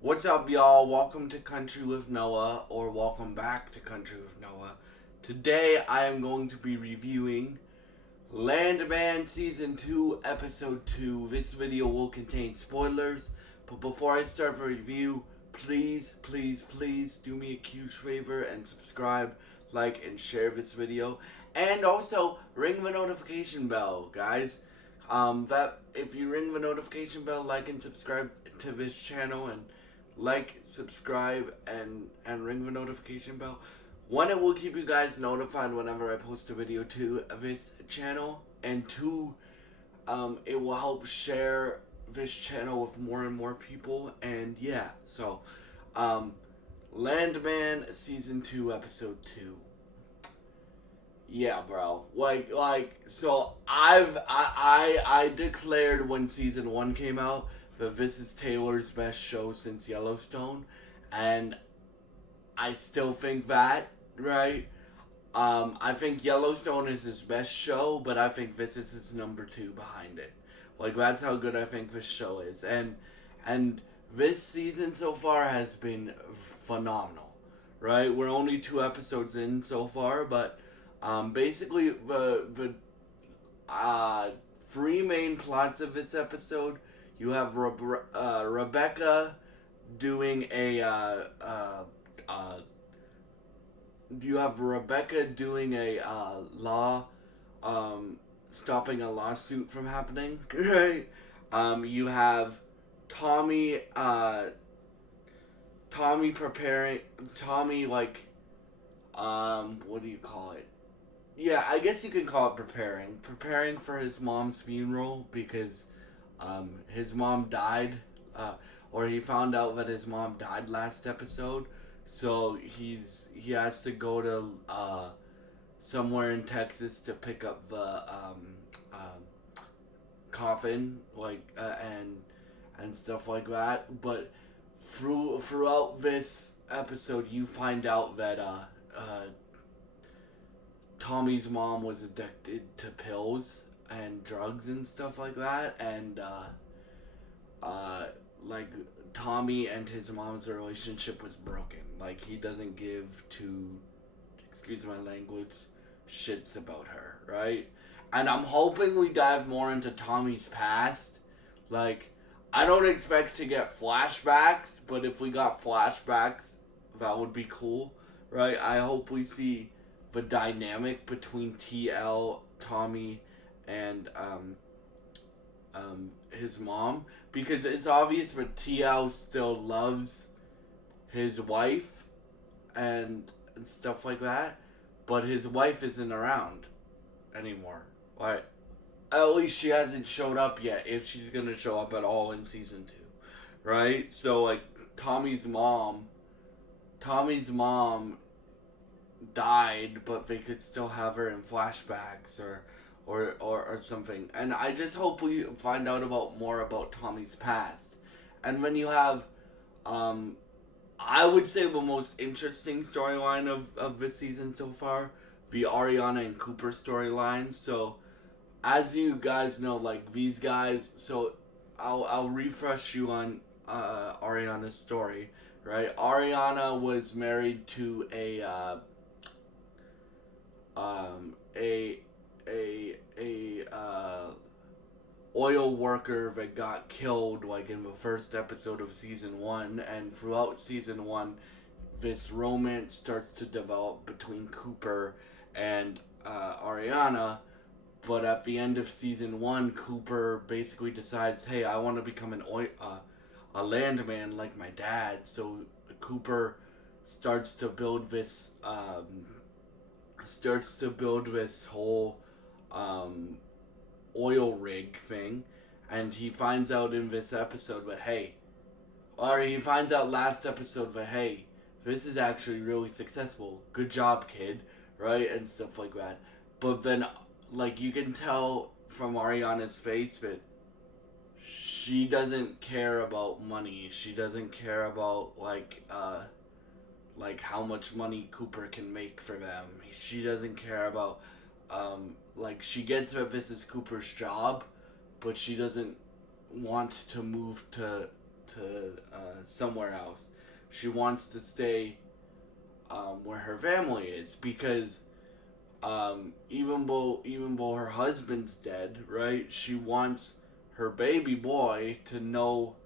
What's up, y'all? Welcome to Country with Noah, or welcome back to Country with Noah. Today, I am going to be reviewing Landman Season 2, Episode 2. This video will contain spoilers, but before I start the review, please do me a huge favor and subscribe, like, and share this video. And also, ring the notification bell, guys. That if you ring the notification bell, like and subscribe to this channel, and subscribe, and ring the notification bell. One, it will keep you guys notified whenever I post a video to this channel, and two, it will help share this channel with more and more people. And yeah, so Landman Season 2, Episode 2. Yeah, bro. So I declared when season 1 came out that this is Taylor's best show since Yellowstone, and I still think that, right? I think Yellowstone is his best show, but I think this is his number 2 behind it. Like, that's how good I think this show is. And this season so far has been phenomenal, right? We're only 2 episodes in so far, but basically the three main plots of this episode. You have Rebecca doing a law, stopping a lawsuit from happening, right? You have Tommy what do you call it? Yeah, I guess you can call it preparing for his mom's funeral, because his mom died, or he found out that his mom died last episode, so he has to go to somewhere in Texas to pick up the coffin, and stuff like that. But throughout this episode, you find out that Tommy's mom was addicted to pills and drugs and stuff like that, and like Tommy and his mom's relationship was broken. Like, he doesn't give two, excuse my language, shits about her, right? And I'm hoping we dive more into Tommy's past. Like, I don't expect to get flashbacks, but if we got flashbacks, that would be cool, right? I hope we see the dynamic between TL, Tommy, and his mom, because it's obvious that TL still loves his wife and stuff like that, but his wife isn't around anymore. Like, at least she hasn't showed up yet, if she's gonna show up at all in season 2, right? So, like, Tommy's mom died, but they could still have her in flashbacks or something. And I just hope we find out more about Tommy's past. And when you have, I would say the most interesting storyline of this season so far, the Ariana and Cooper storyline. So, as you guys know, like, these guys, so I'll refresh you on Ariana's story, right? Ariana was married to a oil worker that got killed, like, in the first episode of season 1, and throughout season 1 this romance starts to develop between Cooper and Ariana. But at the end of season 1, Cooper basically decides, hey, I want to become a landman like my dad. So Cooper starts to build this whole oil rig thing, and he finds out in this episode that he finds out last episode that, hey, this is actually really successful. Good job, kid, right? And stuff like that. But then, like, you can tell from Ariana's face that she doesn't care about money. She doesn't care about, like how much money Cooper can make for them. She doesn't care about, like, she gets that this is Cooper's job, but she doesn't want to move to to somewhere else. She wants to stay where her family is because even though her husband's dead, right? She wants her baby boy to know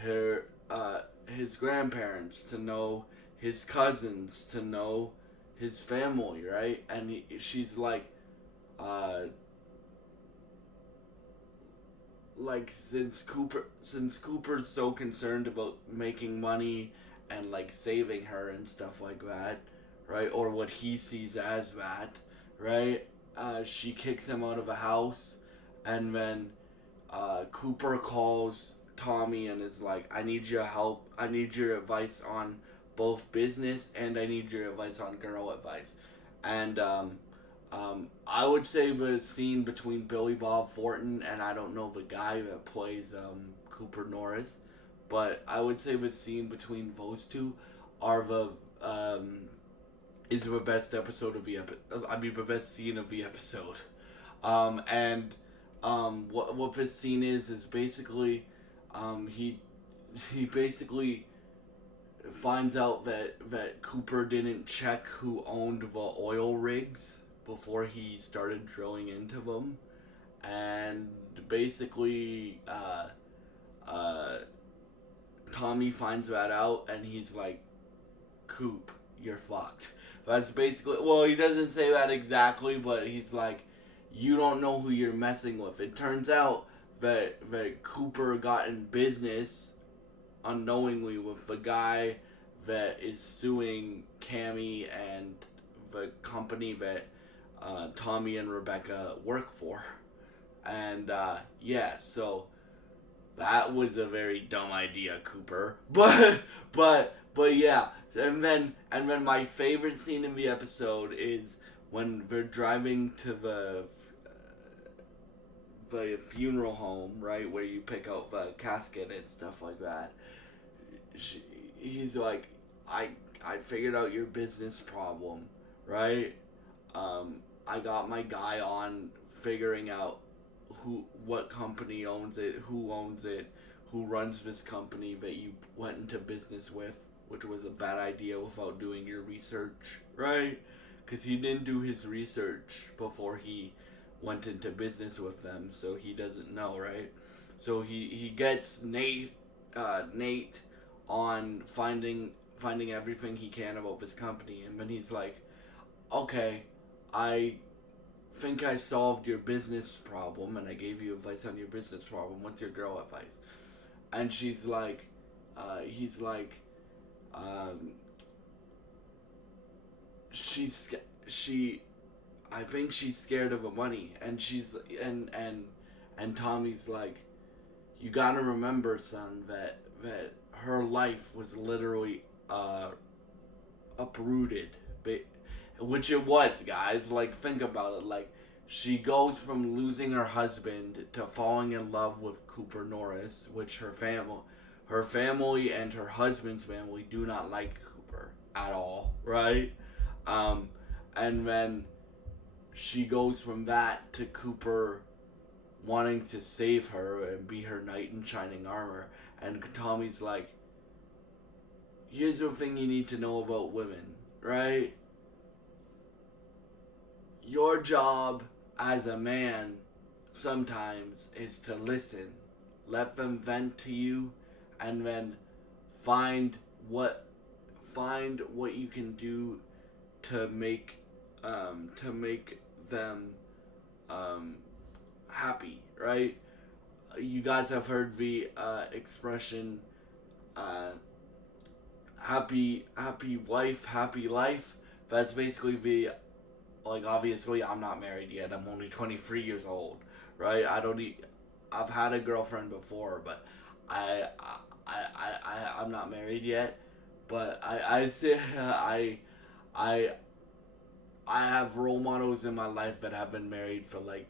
her his grandparents, to know his cousins, to know his family, right? And she's uh, like since Cooper's so concerned about making money and like saving her and stuff like that, right? Or what he sees as that, right? She kicks him out of a house, and then Cooper calls Tommy and is like, "I need your help. I need your advice on both business and I need your advice on girl advice." And I would say the scene between Billy Bob Thornton and I don't know the guy that plays Cooper Norris, but I would say the scene between those two are is the best episode of the the best scene of the episode. And what this scene is basically he basically finds out that Cooper didn't check who owned the oil rigs before he started drilling into them, and basically Tommy finds that out and he's like, "Coop, you're fucked." That's basically, well, he doesn't say that exactly, but he's like, "You don't know who you're messing with." It turns out that Cooper got in business unknowingly with the guy that is suing Cammy and the company that Tommy and Rebecca work for. And yeah, so that was a very dumb idea, Cooper. But yeah, and then my favorite scene in the episode is when they're driving to the funeral home, right, where you pick out the casket and stuff like that. He's like, I figured out your business problem, right? I got my guy on figuring out what company owns it, who runs this company that you went into business with, which was a bad idea without doing your research, right? Because he didn't do his research before he went into business with them, so he doesn't know, right? So he gets Nate on finding everything he can about this company, and then he's like, "Okay, I think I solved your business problem, and I gave you advice on your business problem. What's your girl advice?" And she's like, he's like, she I think she's scared of the money, and she's and Tommy's like, "You gotta remember, son, that her life was literally uprooted, which it was, guys. Like, think about it. Like, she goes from losing her husband to falling in love with Cooper Norris, which her family and her husband's family do not like Cooper at all, right? And then she goes from that to Cooper wanting to save her and be her knight in shining armor. And Tommy's like, "Here's the thing you need to know about women, right? Your job as a man sometimes is to listen, let them vent to you, and then find what you can do to make them happy, right? You guys have heard the expression happy wife, happy life. That's basically the, like, obviously I'm not married yet. I'm only 23 years old, right? I've had a girlfriend before, but I'm not married yet. But I have role models in my life that have been married for like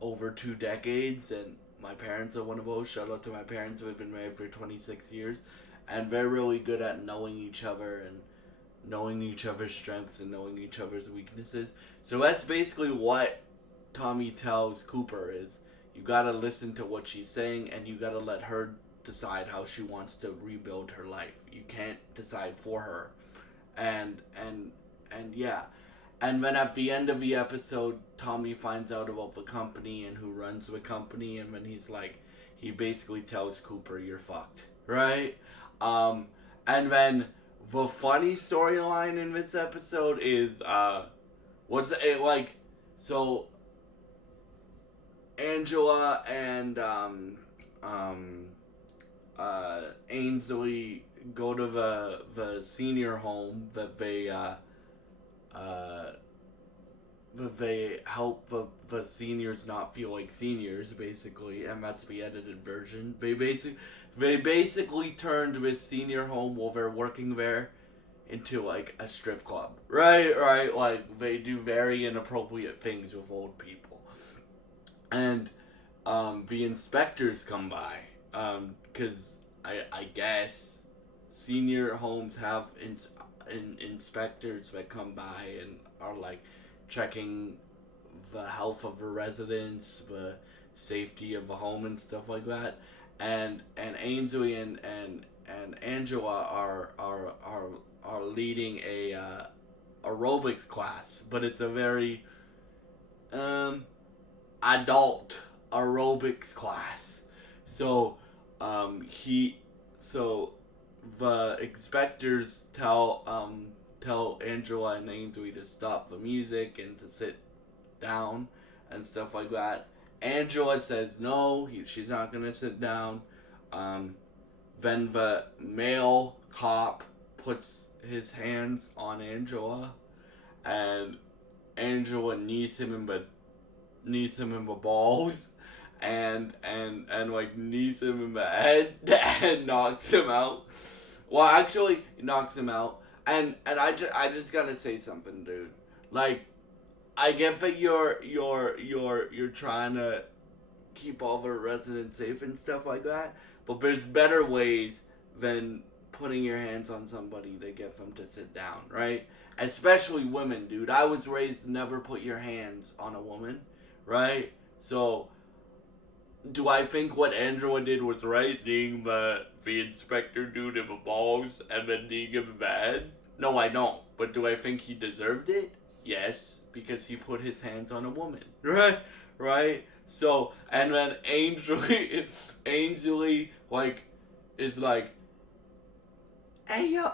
over 2 decades, and my parents are one of those. Shout out to my parents who have been married for 26 years, and they're really good at knowing each other and knowing each other's strengths and knowing each other's weaknesses. So that's basically what Tommy tells Cooper is, you gotta listen to what she's saying, and you gotta let her decide how she wants to rebuild her life. You can't decide for her. And yeah. And then at the end of the episode, Tommy finds out about the company and who runs the company, and then he's like, he basically tells Cooper, "You're fucked," right? And then the funny storyline in this episode is what's it like? So Angela and Ainsley go to the senior home that uh, they help the seniors not feel like seniors, basically, and that's the edited version. They basically turned this senior home while they're working there into like a strip club, right, like they do very inappropriate things with old people, and the inspectors come by, because I guess senior homes have inspectors that come by and are like checking the health of the residents, the safety of the home, and stuff like that. And Ainsley and Angela are leading a aerobics class, but it's a very adult aerobics class. So he so the inspectors tell Angela and Ainsley to stop the music and to sit down and stuff like that. Angela says no, she's not gonna sit down. Then the male cop puts his hands on Angela, and Angela knees him in the balls, and like knees him in the head and knocks him out. Well, actually, knocks him out. And I just gotta say something, dude. Like, I get that you're trying to keep all the residents safe and stuff like that, but there's better ways than putting your hands on somebody to get them to sit down, right? Especially women, dude. I was raised to never put your hands on a woman, right? So, do I think what Angela did was right, kneeing the inspector dude in the balls and then kneeing him in the head? No, I don't. But do I think he deserved it? Yes, because he put his hands on a woman, right? So, and then Ainsley, like, is like, "Hey, yo,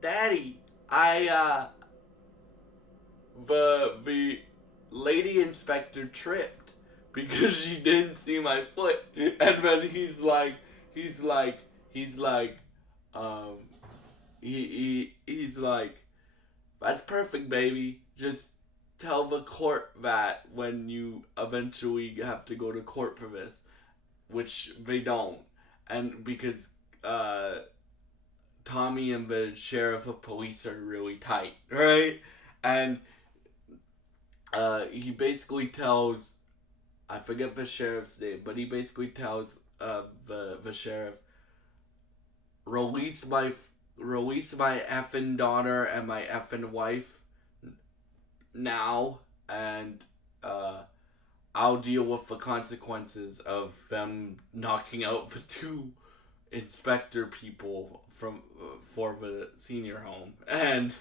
Daddy, the lady inspector tripped because she didn't see my foot," and then he's like, he's like, "That's perfect, baby. Just tell the court that when you eventually have to go to court for this," which they don't, and because Tommy and the sheriff of police are really tight, right? And he basically tells, I forget the sheriff's name, but he basically tells the sheriff, release my effing daughter and my effing wife now, and I'll deal with the consequences of them knocking out the two inspector people from for the senior home. And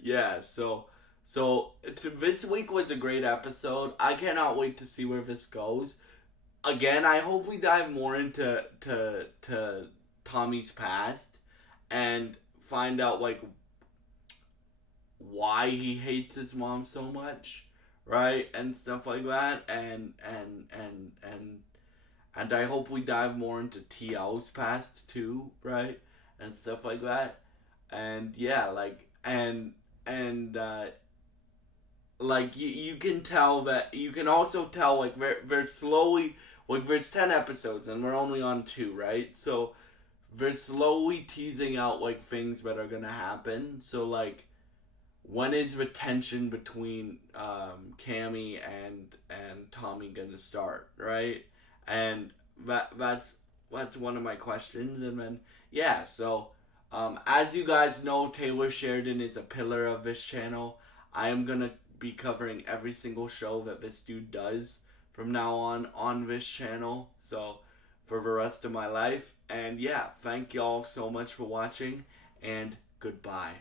yeah, so this week was a great episode. I cannot wait to see where this goes. Again, I hope we dive more into Tommy's past and find out like why he hates his mom so much, right? And stuff like that. And I hope we dive more into TL's past too, right? And stuff like that. And yeah, like like you can tell that, you can also tell like they're slowly, like there's 10 episodes and we're only on 2, right? So they're slowly teasing out like things that are gonna happen. So like, when is the tension between Cammy and Tommy gonna start, right? And that's one of my questions. And then yeah, so as you guys know, Taylor Sheridan is a pillar of this channel. I am gonna be covering every single show that this dude does from now on this channel. So for the rest of my life. And yeah, thank y'all so much for watching, and goodbye.